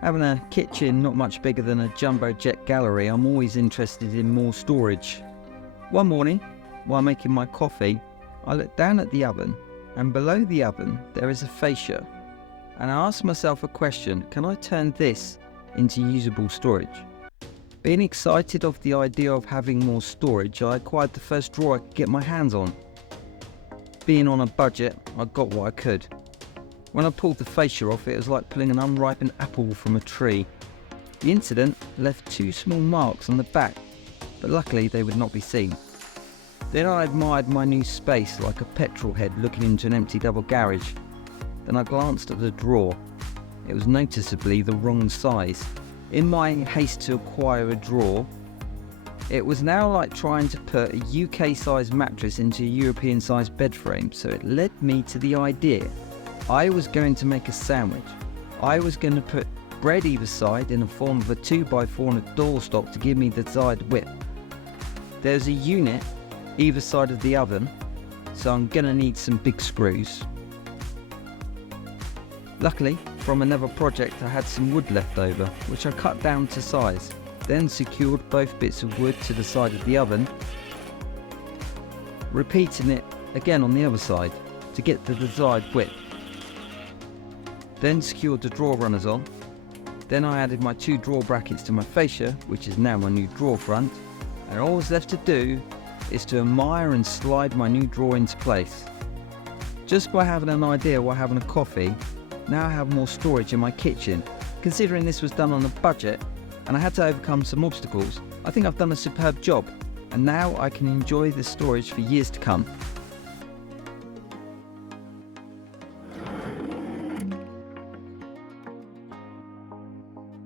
Having a kitchen not much bigger than a jumbo jet gallery, I'm always interested in more storage. One morning, while making my coffee, I looked down at the oven, and below the oven there is a fascia. And I asked myself a question: can I turn this into usable storage? Being excited of the idea of having more storage, I acquired the first drawer I could get my hands on. Being on a budget, I got what I could. When I pulled the fascia off, it was like pulling an unripened apple from a tree. The incident left 2 small marks on the back, but luckily they would not be seen. Then I admired my new space like a petrol head looking into an empty double garage. Then I glanced at the drawer. It was noticeably the wrong size. In my haste to acquire a drawer, it was now like trying to put a UK-sized mattress into a European-sized bed frame, so it led me to the idea. I was going to make a sandwich. I was going to put bread either side in the form of a 2x4 and a doorstop to give me the desired width. There's a unit either side of the oven, so I'm going to need some big screws. Luckily, from another project I had some wood left over, which I cut down to size, then secured both bits of wood to the side of the oven, repeating it again on the other side to get the desired width. Then secured the drawer runners on. Then I added my 2 drawer brackets to my fascia, which is now my new drawer front, and all that's left to do is to admire and slide my new drawer into place. Just by having an idea while having a coffee, now I have more storage in my kitchen. Considering this was done on a budget and I had to overcome some obstacles, I think I've done a superb job, and now I can enjoy this storage for years to come.